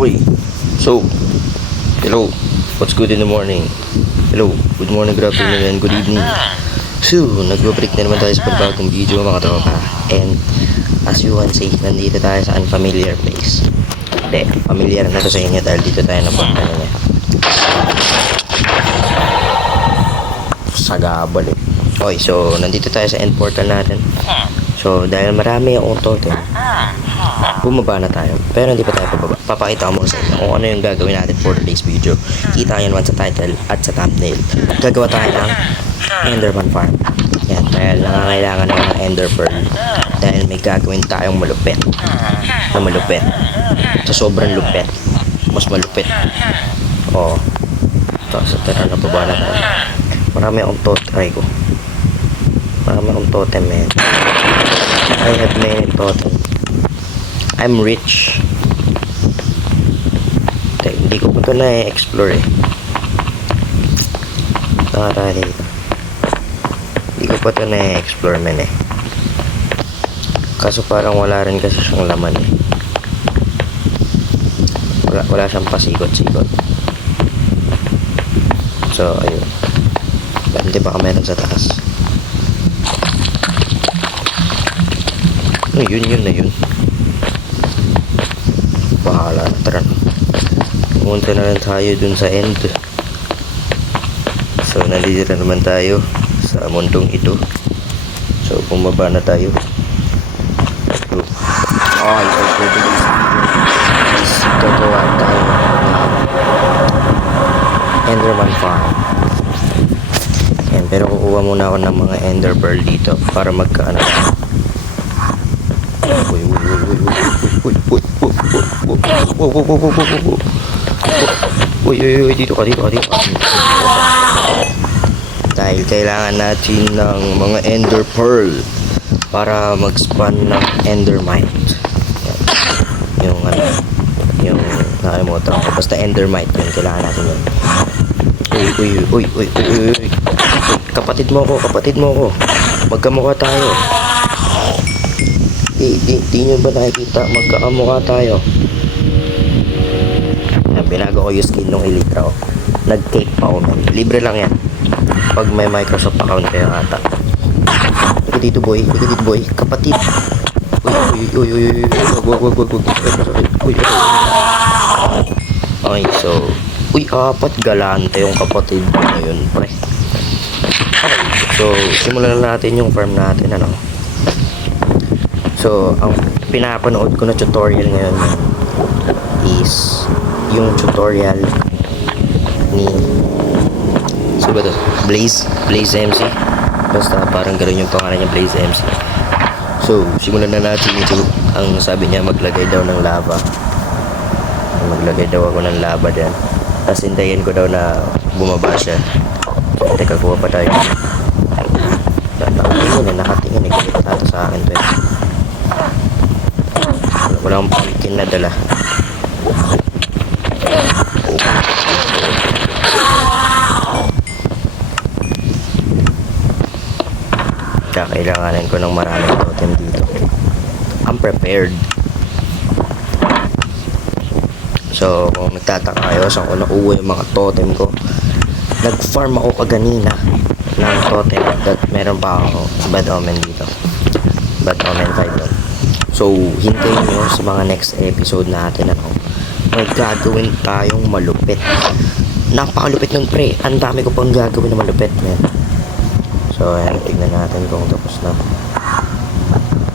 Okay. So, hello. What's good in the morning? Hello. Good morning, good afternoon, and good evening. So, nagbabalik na naman tayo sa panibagong video mga tropa. And, as you can see, nandito tayo sa unfamiliar place. Hindi, familiar na to sa inyo dahil dito tayo napunta na niya. Sagabal eh. Okay, so, nandito tayo sa end portal natin. So, dahil marami akong totem, bumaba na tayo. Pero hindi pa tayo pababa. Papakita ko muna sa inyo kung ano yung gagawin natin for today's video. Kita nyo naman sa title at sa thumbnail. Gagawa tayo ng Enderman Farm. Yan, dahil nangangailangan ng mga Ender Pearl. Dahil may gagawin tayong malupit. Na malupit. Sa sobrang lupit. Mas malupit. Oo. Tapos, tara na baba na tayo. Marami akong totem. Marami akong totem, man. I have many totem. I'm rich. Hindi ko pa ito na-explore eh. Tara dito. Hindi ko pa ito na-explore man eh. Kaso parang wala rin kasi siyang laman eh. Wala siyang pasikot-sikot. So, ayun. Hindi baka meron sa taas. Yun na yun. Bahala na, tara na. Pumunta na lang tayo dun sa end. So, nandito na naman tayo sa mundong ito. So, bumaba na tayo. Ay, gagawa tayo ng Enderman Farm. Yan, pero kukuha muna ako ng mga Ender Pearl dito para magkaano. Uy, dito ka. Dahil kailangan natin ng mga Ender Pearl para mag-spawn ng Endermite. Yan. Yung nakalimutan ko. Basta Endermite yun, kailangan natin yun. Uy. Kapatid mo ko. Magkamukha tayo. Di nyo ba nakikita? Magkakamukha tayo. Yan, binago ko yung skin ng Elytra. Nag-cake pa ako. Libre lang yan. Pag may Microsoft account kayo ata. Ika dito boy. Kapatid. Uy. Wag. Okay, so. Uy, apat galante yung kapatid mo na yun, pre. Okay, so, simulan na natin yung farm natin, ano. So, ang pinapanood ko na tutorial ngayon is yung tutorial ni so ba to? Blaze MC. Basta parang gano'n yung pangalan niya, Blaze MC. So, simulan na natin ito. Ang sabi niya, maglagay daw ng lava. Maglagay daw ako ng lava dyan. Tapos hintayin ko daw na bumaba siya. Teka, kuha pa tayo. Nakatingin eh. Galit ata sa akin to eh. Wala akong pumpkin na dala. Kailanganin ko ng maraming totem dito. I'm prepared. So, kung nagtataka kayo saan ko nauwi yung mga totem ko, nag-farm ako kaganina ng totem that meron pa ako Bad Omen dito. Bad Omen 5 doon. So, hintayin nyo sa mga next episode natin may gagawin tayong malupit. Napakalupit nun pre. Ang dami ko pang gagawin na malupit, man. So, ayan, tignan natin kung tapos na.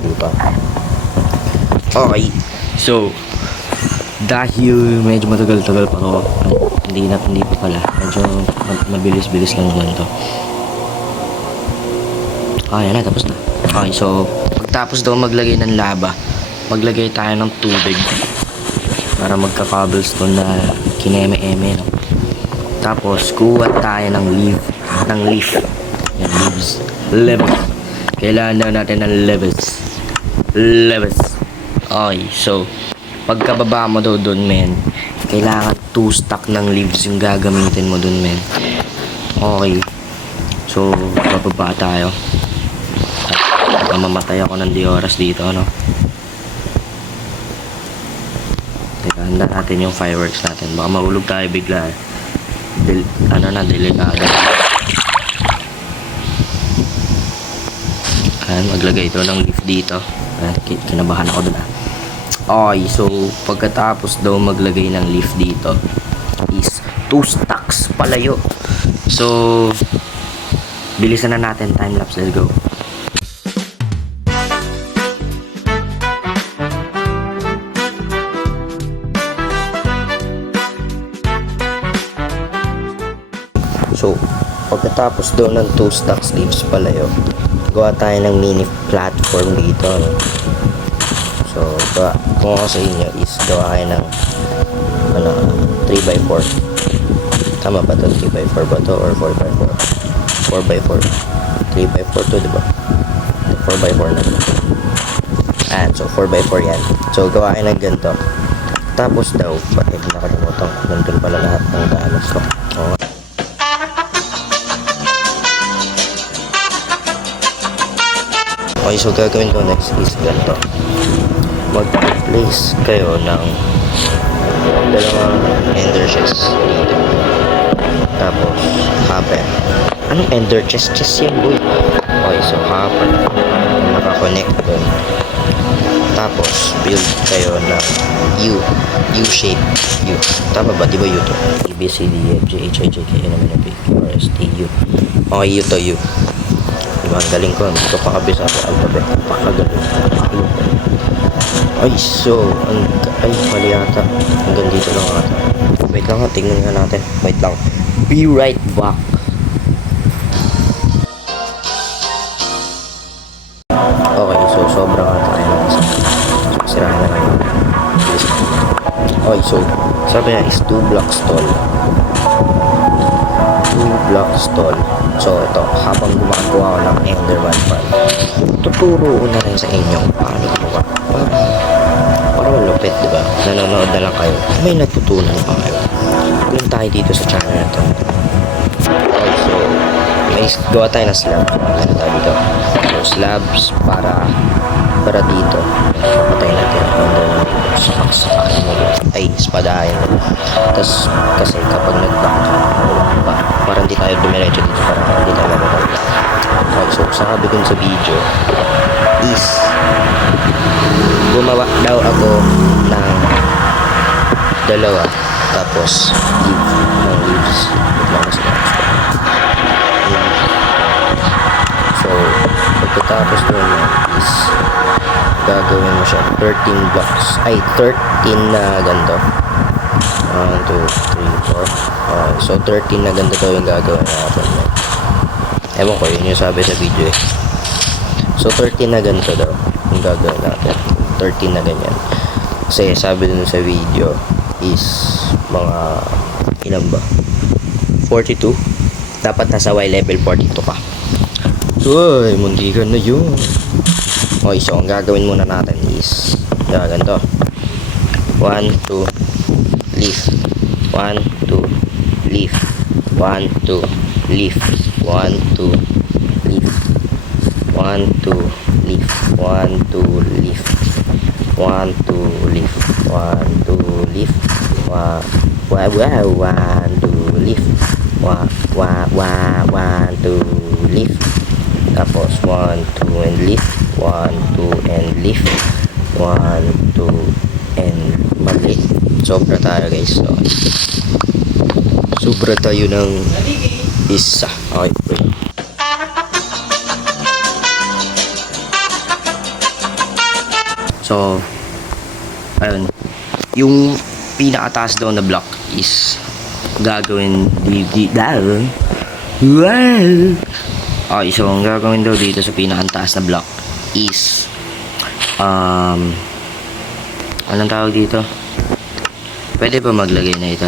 Diba? Okay. So, dahil medyo matagal-tagal pa to, hindi pa pala. Medyo mabilis-bilis lang naman to. Ayan na, tapos na. Okay, so, pagtapos daw maglagay ng lava, maglagay tayo ng tubig para magka-cobblestone na kineme-eme, no? Tapos, kuha tayo ng leaf. Yan, leaves. Kailangan daw natin ng leaves. Okay, so, pagkababa mo daw dun, men, kailangan 2 stack ng leaves yung gagamitin mo dun, men. Okay. So, bababa tayo. At mamatay ako ng di oras dito, no? Teka, handa natin yung fireworks natin. Baka mahulog tayo bigla. Delikado. Ayan, maglagay ito ng leaf dito. Ayan, kinabahan ako dun. Okay, so pagkatapos daw maglagay ng leaf dito is 2 stacks palayo. So bilisan na natin, time lapse, let's go. So pagkatapos daw ng 2 stacks leaves palayo, gawa tayo ng mini platform dito, no? So kung ako sa inyo is gawa kayo ng 3x4. Tama ba ito? 3x4 ba ito or 4x4? 4x4. 3x4 to, diba? 4x4 na. Ayan, so 4x4 yan. So gawa kayo ng ganito. Tapos daw, bakit nakalimutan ko, nandun pala lahat ng gamit ko. Okay, so gagawin ko next is ganito. Mag-place kayo ng dalawang ender chest dito. Tapos hopper. Anong ender chest? Chest yan, boy. Okay, so hopper nakakonect doon. Tapos build kayo ng U-shape. U. Tama ba? Di ba U to? A, B, C, D, F, G, H, I, J, K, L, M, N, P, Q, R, S, T, U. Okay, U to U. Diba, ang galing ko. Hindi ko pakabisa sa alphabet. Pakagaling. Ay, so, ay, mali yata. Hanggang dito lang ata. Wait lang, tingnan nga natin. Wait lang. Be right back. Okay, so, sobrang ata tayo ng isa. So, sirahan na lang. Okay, so, sabi niya is 2 blocks tall. 2 blocks tall. So, ito, habang gumagawa ko ng Enderman farm, tuturo ko na rin sa inyo paano gumawa. Para malupit, diba? Nanonood na lang kayo. May natutunan pa kayo. Doon tayo dito sa channel na to. Okay, so, may gawa tayo na slab. Ano tayo dito? So, slabs para dito. Papatay natin ang Enderman dito. Sapak-sakakin mo dito. Ay, spadahin mo. Tapos, kasi kapag nag-back para hindi tayo dumiretso dito, para hindi tayo mababagla. Okay, so sabi ko sa video is gumawa daw ako ng dalawa, tapos leaves. So pagkatapos nun is gagawin mo siya 13 blocks, ay 13 na ganito. 1, 2, 3, 4. Okay, so 13 na ganito daw yung gagawin natin. Ewan ko, yun yung sabi sa video eh. So 13 na ganito daw yung gagawin natin. 13 na ganyan. Kasi sabi dun sa video is mga ilan ba? 42. Dapat nasa Y level 42 ka. So ay, mundikan na yun. Okay, so ang gagawin muna natin is ganito. 1, 2 leaf, 1, 2 leaf, 1, 2 leaf, 1, 2 leaf, 1, 2 leaf, 1, 2 leaf, 1, 2 leaf, 1, 2 leaf, 1, 2 leaf, 1, 2 leaf, tapos 1, 2 and leaf, 1, 2 and leaf, 1, 2 and mali. Sobra tayo guys. Okay. Sobra tayo ng isa. Okay, wait. So ayun, yung pinakataas daw na block is gagawin dito. Wow! Okay, so ang gagawin daw dito sa pinakataas na block is anong tawag dito? Pwede ba maglagay na ito?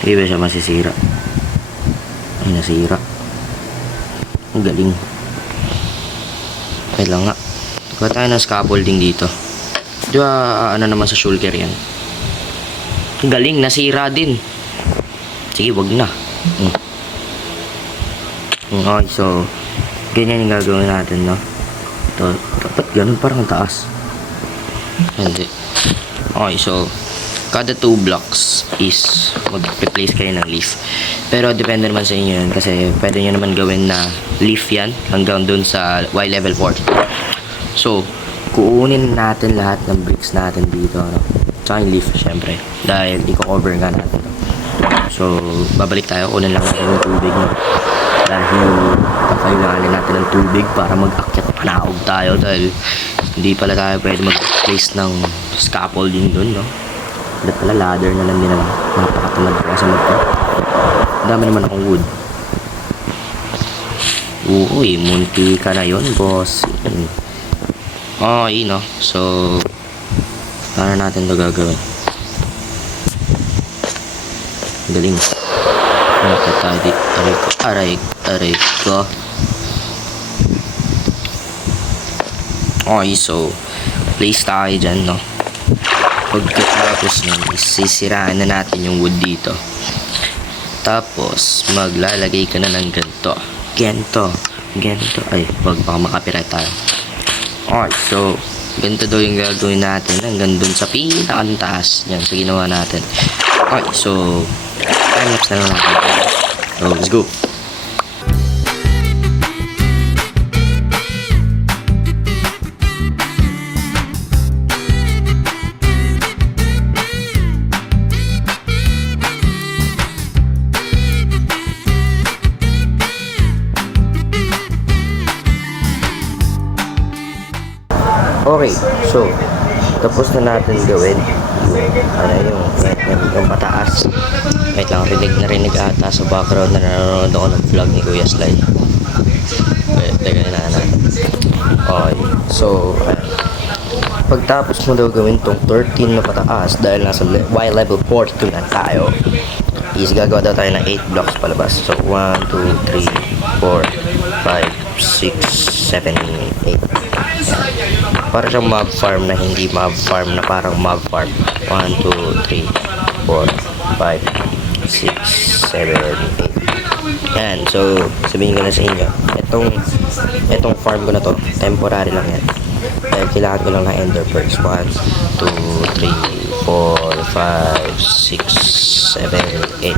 Hindi ba siya masisira? Ay, nasira. Ang galing. Okay lang nga. Kuha tayo ng scaffolding dito. Di ba ano naman sa shulker yan? Ang galing, nasira din. Sige, wag na. Okay, so ganyan yung gagawin natin, no? Ito, dapat ganun, parang taas. Hindi. Okay, so kada 2 blocks is mag-replace kayo ng leaf. Pero depende naman sa inyo yun kasi pwede nyo naman gawin na leaf yan hanggang dun sa Y level 4. So, kuunin natin lahat ng bricks natin dito. No? Tsaka yung leaf, syempre. Dahil i-cover nga natin. So, babalik tayo. Kunin lang natin yung tubig. No? Dahil kakailanganin natin ng tubig para mag-akyat panaog tayo. Dahil hindi pala tayo pwede mag-place ng scaffolding dun, no? Dapat pala ladder na lang din naman. Napakatamad ko kasi magto. Ang dami naman akong wood. Uy, munti ka na yun, boss. Okay, no? So, paano natin ito gagawin? Galing. Aray ko. Okay, so, place tayo dyan, no? Pagkatapos nun, sisiraan na natin yung wood dito. Tapos, maglalagay ka na ng ganito. Ay, wag baka makapiright tayo. Alright, so, ganito daw yung gagawin natin hanggang dun sa pinakantaas. Yan, sa ginawa natin. Okay, so, time-lapse na lang natin. So, let's go. Okay, so tapos na natin gawin yung pataas. Wait lang, rinig ata sa background na nanonood ako ng vlog ni Kuya Sly. Teka na natin. Okay, so pagtapos mo daw gawin tong 13 na pataas dahil nasa Y level 42 na tayo, is gagawa daw tayo ng 8 blocks palabas. So 1, 2, 3, 4, 5, 6, 7, 8. Para siyang mob farm na hindi mob farm na parang mob farm. 1, 2, 3, 4, 5, 6, 7, 8. Yan. So, sabihin ko na sa inyo. Itong farm ko na to, temporary lang yan. Dahil kailangan ko lang ng ender pearls. 1, 2, 3, 4, 5, 6, 7, 8.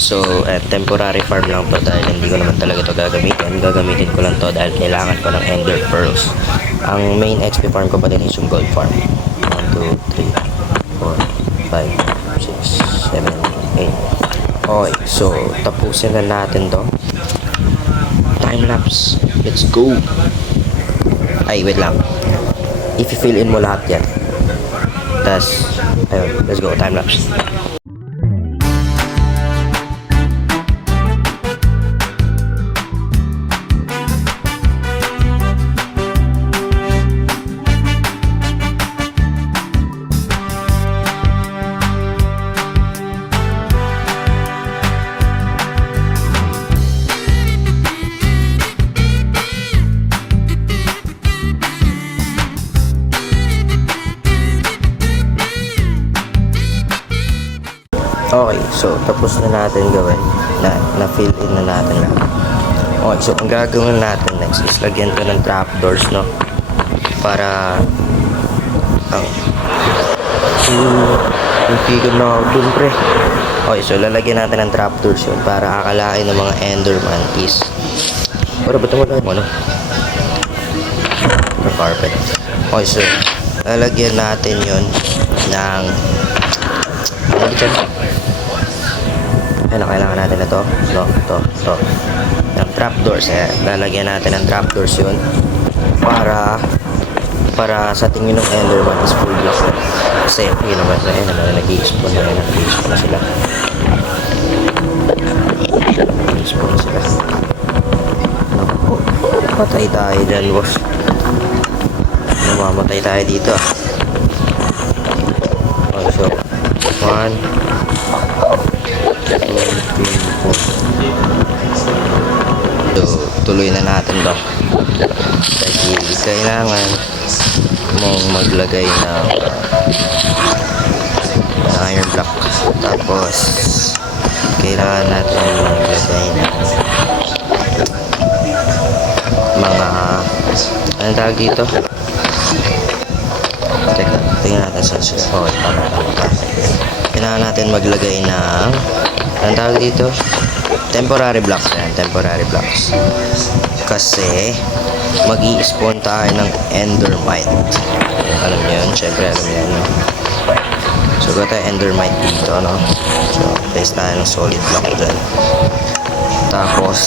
So, temporary farm lang po dahil hindi ko naman talaga ito gagamitin. Gagamitin ko lang to dahil kailangan ko ng ender pearls. Ang main XP farm ko pa din is yung gold farm. 1, 2, 3, 4, 5, 6, 7, 8. Okay, so tapusin na natin to. Time-lapse. Let's go. Ay, wait lang. If you fill in mo lahat yan. Tas, ayun, let's go. Time-lapse. Okay, so tapos na natin gawin na-fill in na natin lang. Okay, so ang gagawin natin next is lagyan ko ng trapdoors, no? Para yung figure na dun, pre. Okay, so lalagyan natin ng trapdoors yun para akalain ng mga enderman is para ba't wala mo, no? The carpet. Okay, so lalagyan natin yun ng kailangan natin na to. To. Ng trapdoors. Lalagyan natin ng trapdoors yun para sa tingin ng enderman is full block. Kasi yun naman nag-i-spawn na sila. Nag-i-spawn na sila. Naku, patay tayo dyan, boss. Namamatay tayo dito. Okay, so 1, 2, 3, 4. So, tuloy na natin to. Dahil kailangan mong maglagay ng iron block. Tapos, kailangan natin maglagay ng mga anong tawag dito? Teka. tingnan natin sa tama. Kailangan natin maglagay ng anong tawag dito? Temporary blocks yan, temporary blocks. Kasi mag-i-spawn tayo ng endermite. Alam niyo yun, syempre alam niyo yun. No? So gawa tayo endermite dito, no? So place tayo ng solid block dyan. Tapos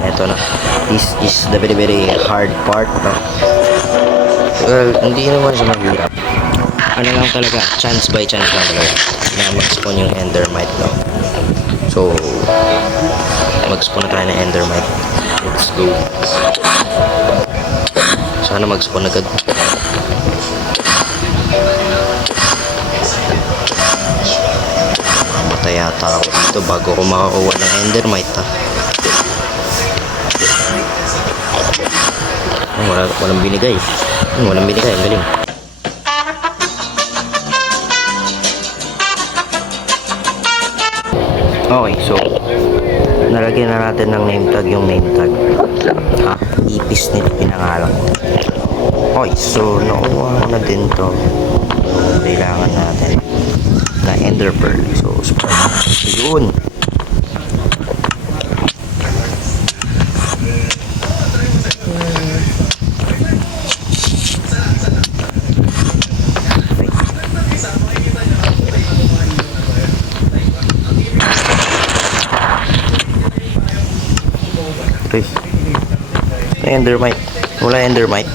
eto na, this is the very hard part, no? Well, hindi naman siya mahirap. Ano lang talaga, chance by chance lang talaga na mag-spawn yung endermite, no? So mag-spawn na tayo ng endermite. Let's go. Sana mag-spawn agad. Mamatay yata ako dito bago ko makakuha ng endermite, ha. Walang binigay. Walang binigay, ang galing. Okay, so nalagyan na natin ng name tag yung name tag. Ipis nito pinangalan ko. Okay, so nakuha ko na din to. Kailangan natin na ender pearl. So, yun. Okay. Endermite. Wala endermite.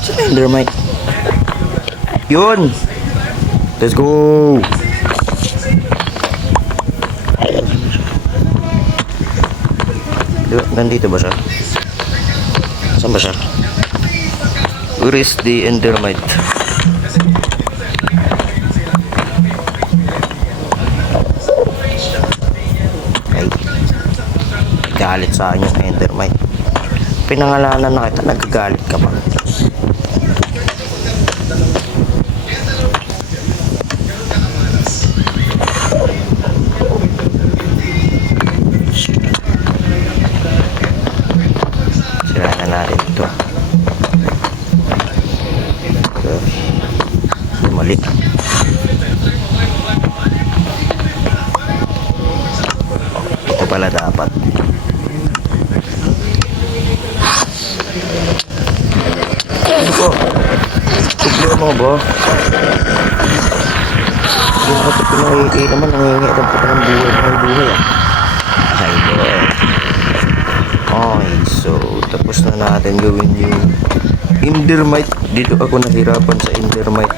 Saan endermite? Yun! Let's go! Nandito ba siya? Saan ba siya? Where is the endermite? Galit sa akin yung endermite. Pinangalanan na kita, nagagalit ka pa. Sirahan na natin ito. Bumalik. Ito pala dapat. Ano po? Tignan mo ba? Yung kapit ko nakikita naman, nangingitan po ka ng buhay ah. Ay, boy. Okay, so tapos na natin gawin yung endermite. Dito ako nahirapan sa endermite.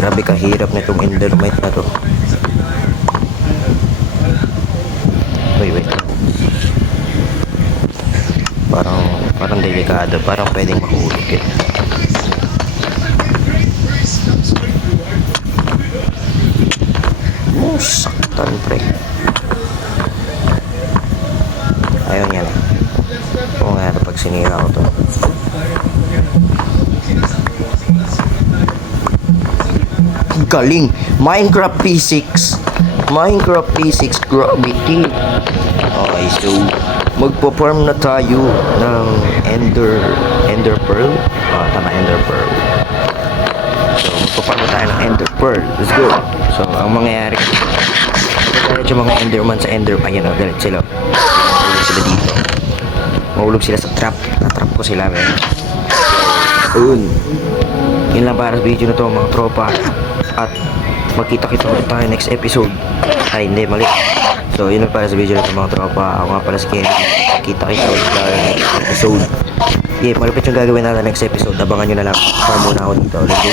Grabe kahirap na itong endermite na to. Wait. Parang delikado, parang pwedeng mahulog eh. Saktan pre. Ayaw niya na. Oo nga, pag sinira ko to. Galing! Minecraft P6 Gravity. Okay, so magpo-farm na tayo ng ender pearl. Tama, ender pearl. So magpo-farm na tayo ng ender pearl. Let's go. So ang mangyayari, galit yung mga enderman sa ayan o, galit sila. Mahulog sila dito. Mahulog sila sa trap. Na-trap ko sila, men. Yun lang para sa video na to, mga tropa. At magkita-kita ulit tayo next episode. Ay, hindi, mali. So, yun lang para sa video na ito, mga tropa. Ako nga pala si Kenny. Kita-kita ulit tayo next episode. Yeah, malupit yung gagawin natin next episode. Abangan nyo na lang. Farm muna ako dito. Let's go.